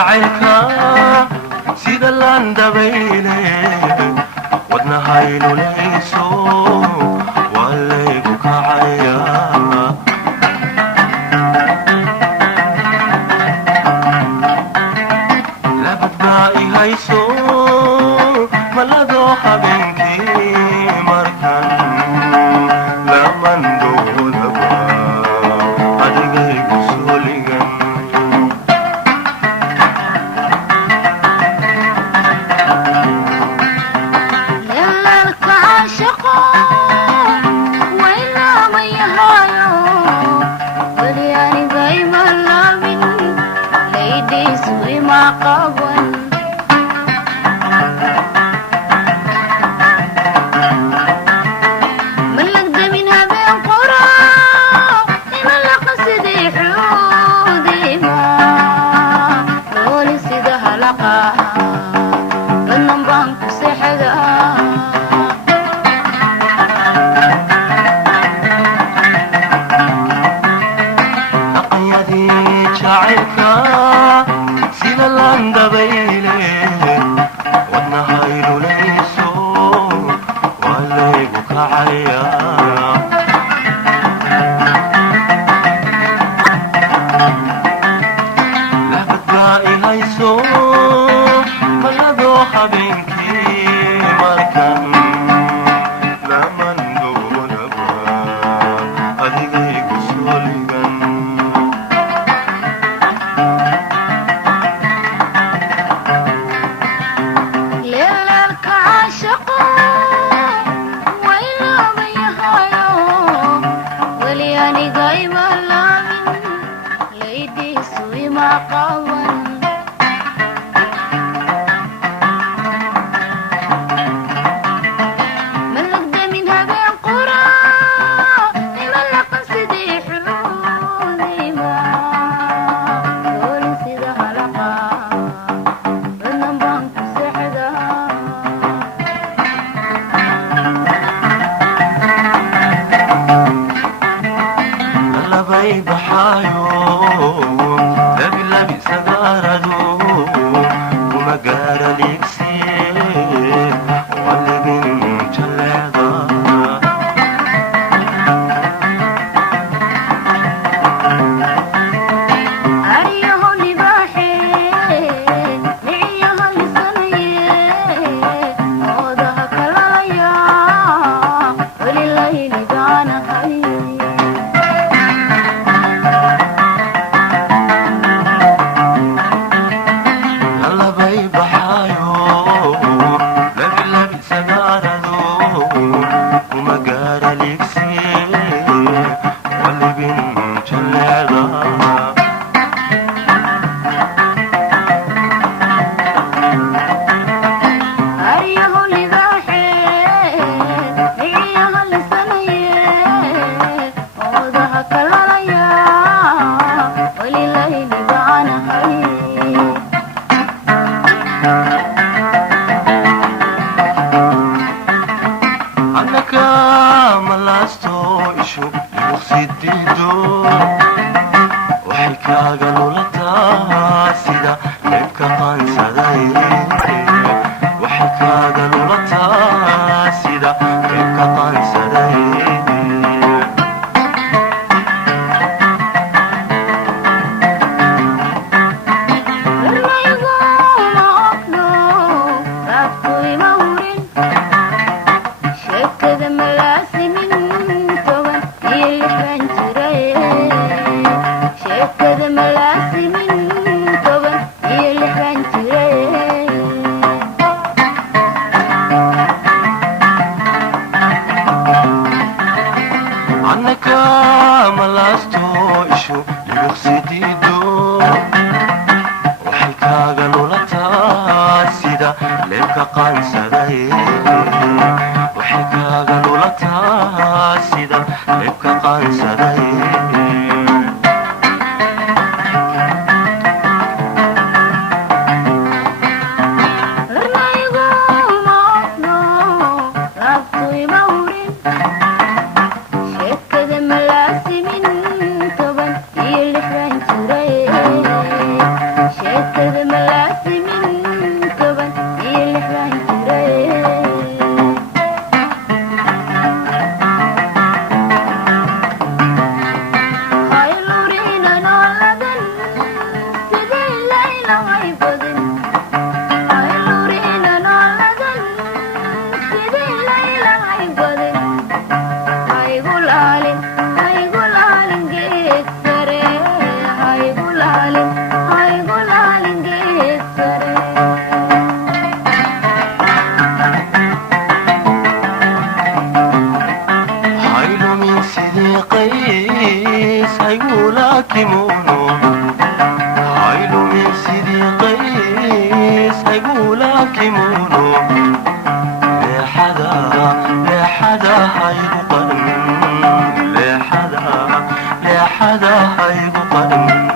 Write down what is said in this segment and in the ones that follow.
jacaylka sida laan dabayle wadnahaynu leyso waa laygu kacaya labadbaa I hayso malado habeenkii markan laman doodaba adigaygu sooligan Shake the هيقولا كيمونو هايلو من سيدي قيس هيقولا كيمونو لحدا هيقرن لحدا هيقرن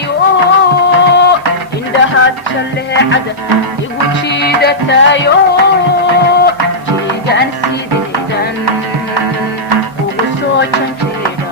lahayo indhahaad jalleecada igu jiidatayo jeegaan sideedan ugu soo janjeeda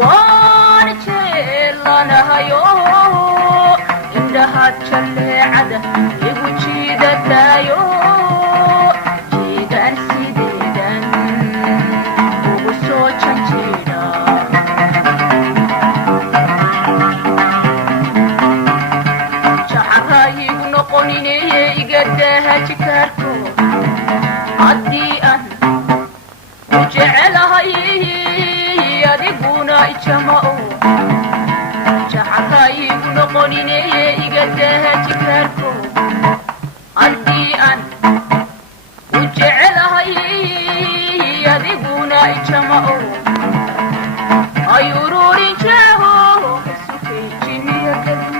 waan jeelanahayo indhahaad jalleecada igu jiidatayo jeegaan sideedan ugu soo janjeeda jacaraayigu noqonineye igadaha jikaarko haddii aan ku jecelahay adiguna ijama'o jacaraayigu noqonineye igadaha jikaarko haddii aan ku jecelahay adiguna ijama'o ayururin jaaho sukay jimiya kadib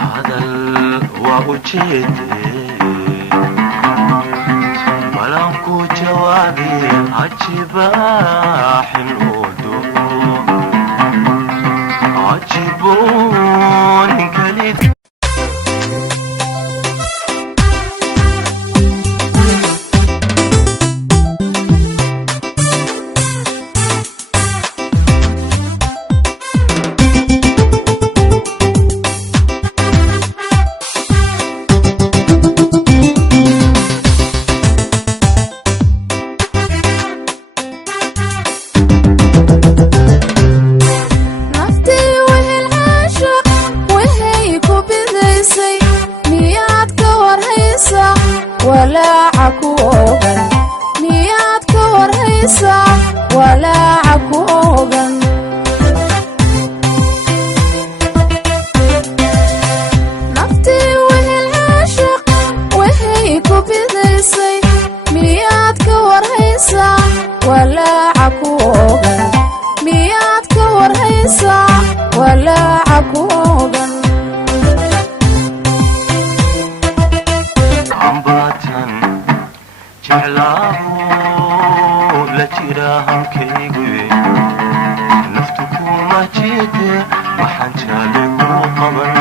hadal waa ujeedee balanku jawaabi cajibaaxin udu cajiboon kalid ambatan jeclaahu la jira halkaygu naftu kuma jeede waxaan jaale ku qaban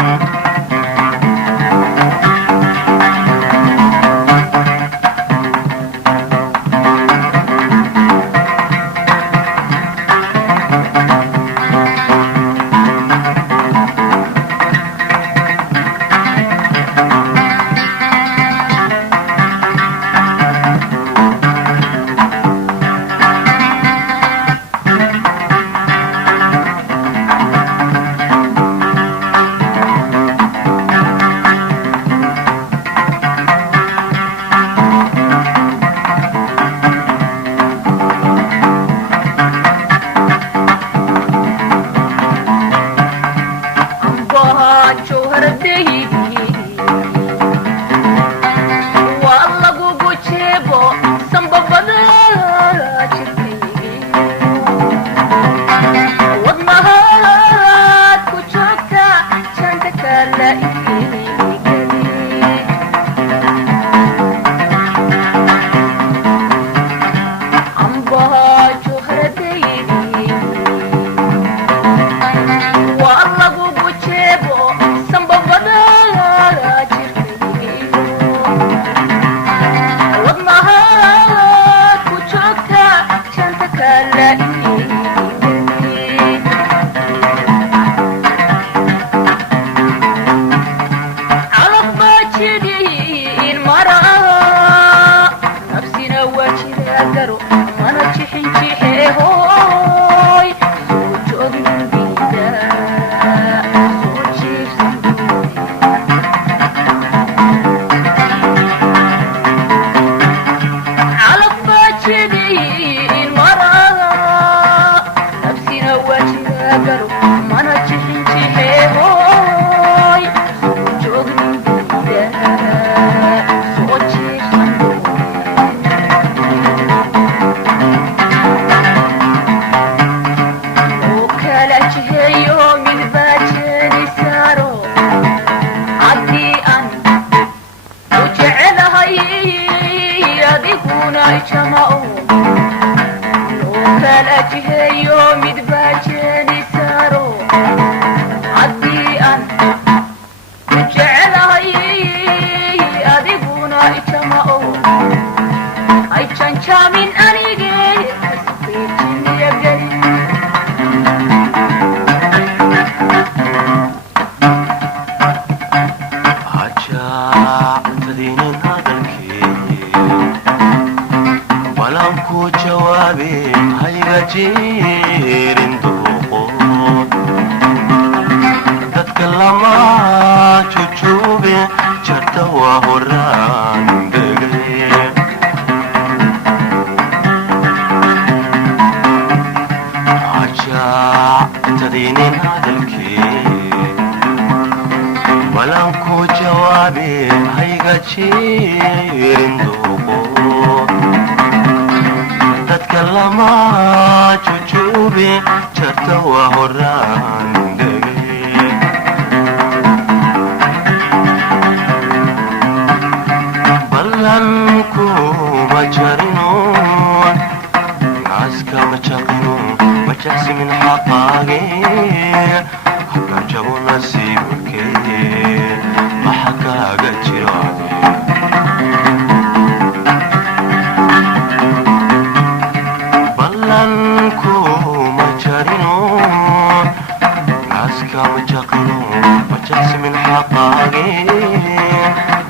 jama'o kala jiheeyo mid baa jeeni saaro haddii aan ku jecelahay adiguna jama'o ay janjaamin anige asbeejiniya gelin hajaactadinin hadalkii walanku jawaabe hayga jeerin dooqood dadka lama jujuube jarta waa horaan degay hajaactadinin hadalkii walanku jawaabe hayga jeerin dooqood dadka lama jujuube jarta waa horaan degay ballanku ma jarino naaska ma jaqino ma jaqsimin xaqaage hakan jabo nasiibkee maxa kaaga jiraade ballanku ma jarino naaska ma jaqino ma jaqsimin xaqaage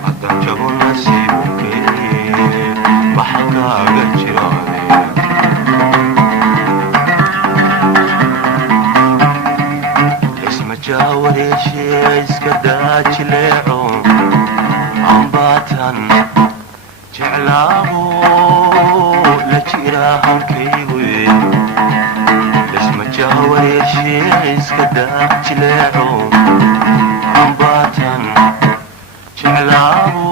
hakan jabo nasiibkee maxa kaaga jiraade jawareeshe iska daajileeco ambatan jeclaabo la jira hankaygu isma jawareeshe iska daajileeco ambatan jeclaabo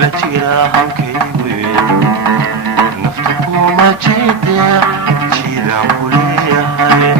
la jira hankaygu nafta kuma jide jidaan ku leeyahay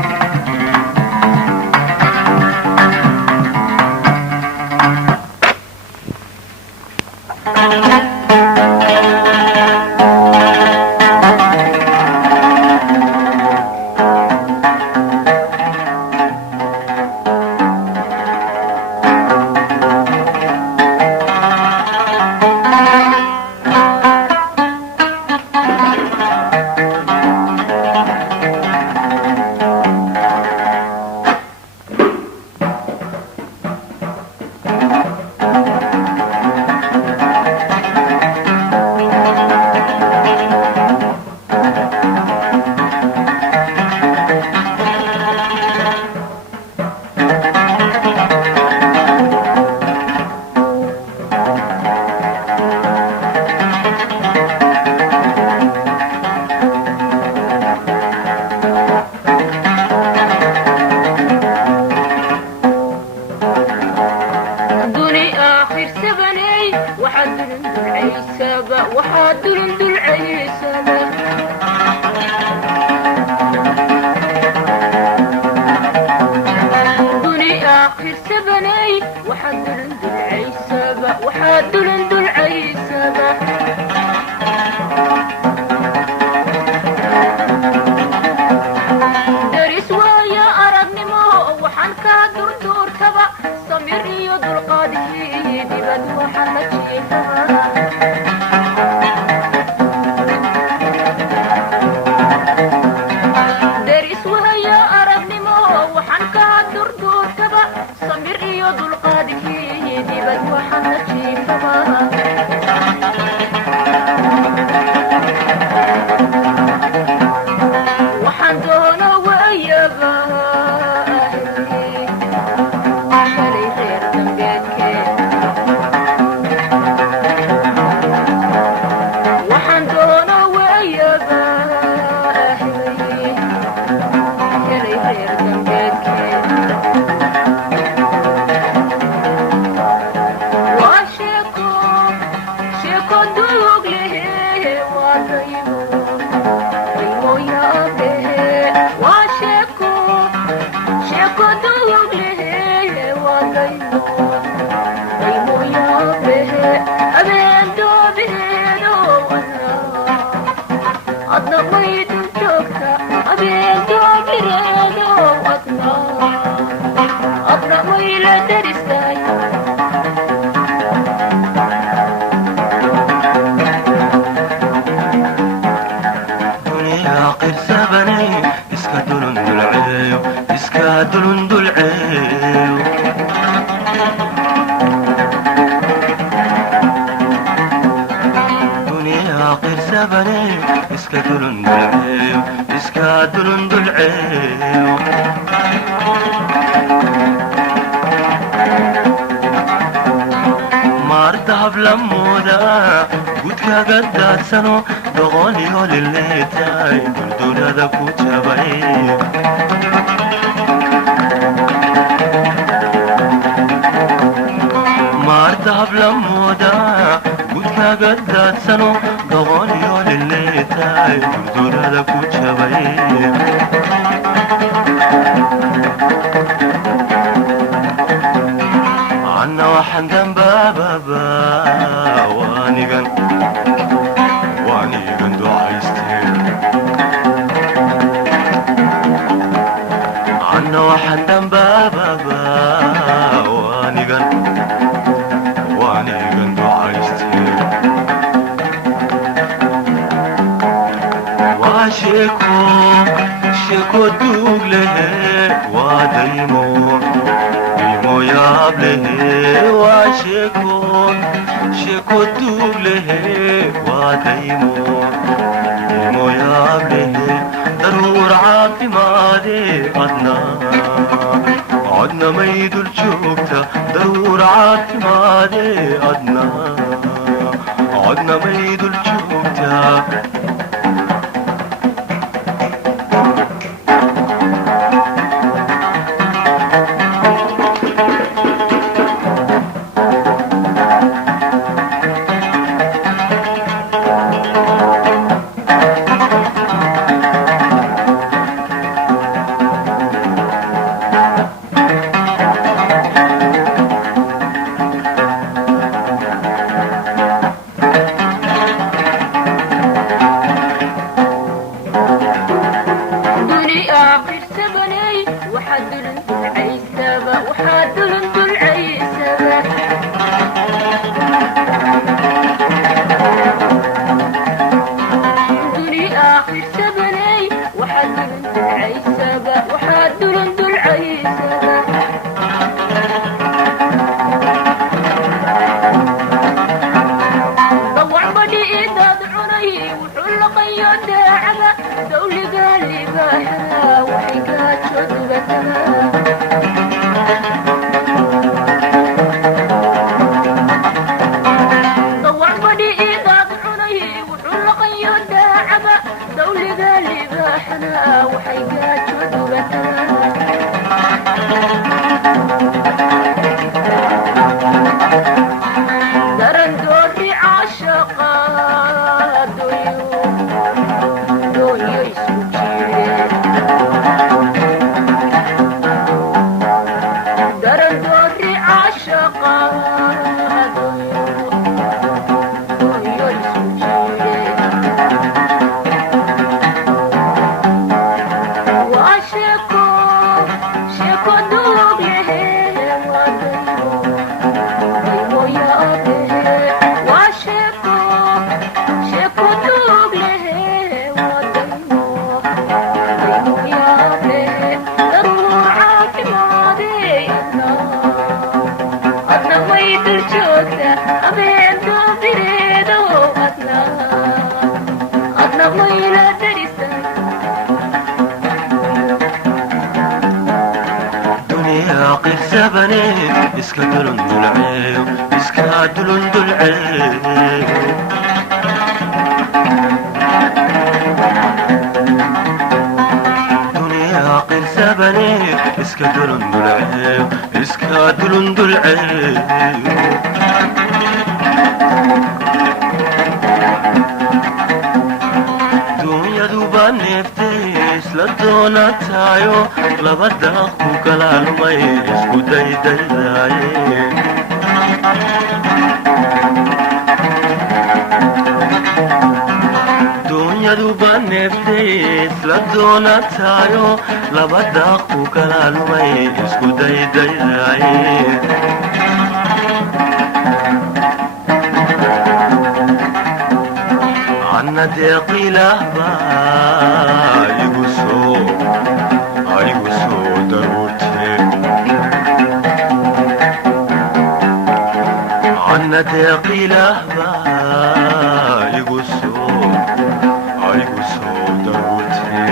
Abendo, دلندل عيو دنيا غير سبني اسكا دلندل عيو اسكا دلندل عيو مارتهب لمودا قدكا قدات سنو دغوني هولي الليتاي دردول هذا كوتشابعي مارتهب لمودا قدكا قدات سنو دغوني هولي الليتاي دردول هذا كوتشابعي عنا وحن دنبا بابا وانيغن دعايستين عنا وحن دنبا بابا وانيغن دعايستين وشيكو دوغ له وديمو يابله وشيكو دوله وديمو يابله ضرور عافي مالي عدنا ما يدل شوكتا ضرور عافي مالي عدنا ما يدل شوكتا اسكا دلندل عيو اسكا دلندل عيو دنيا قيل سبني اسكا دلندل عيو اسكا دلندل عيو دنيا دوبا نفتيس لدونا تايو لبداقو كلالمي اسكو دايدايداي دنيا دوبا نفتيس لدونا تايو لبداقو كلالمي اسكو دايدايداي عنا ديقي لهبا يقصو درورت أنا داقي لهبا يقصو دروتي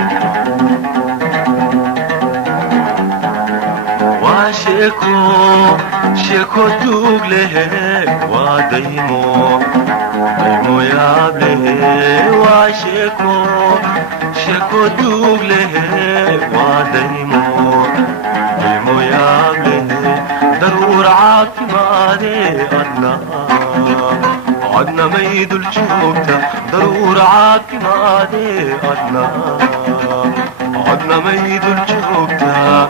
وشيكو دوغله وديمو يابله وشيكو دوغله وديمو يابله ضرور عافماني عدنا ميد الجوبتا ضرور عافماني عدنا ميد الجوبتا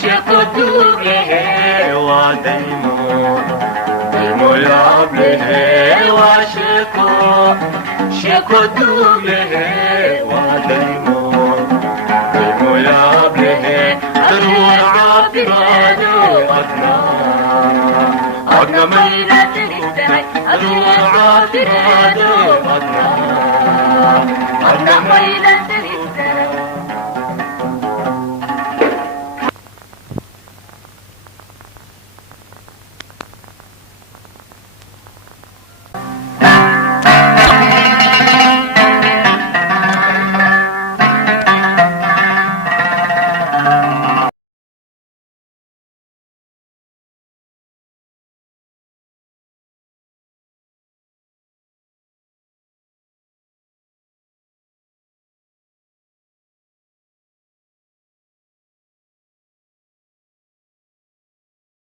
شيكو دوغله وديمو يابله وشيكو دوغله وديمو يابله ضرور عافماني عدنا ميد الجوبتا ضرور عافماني عدنا ميد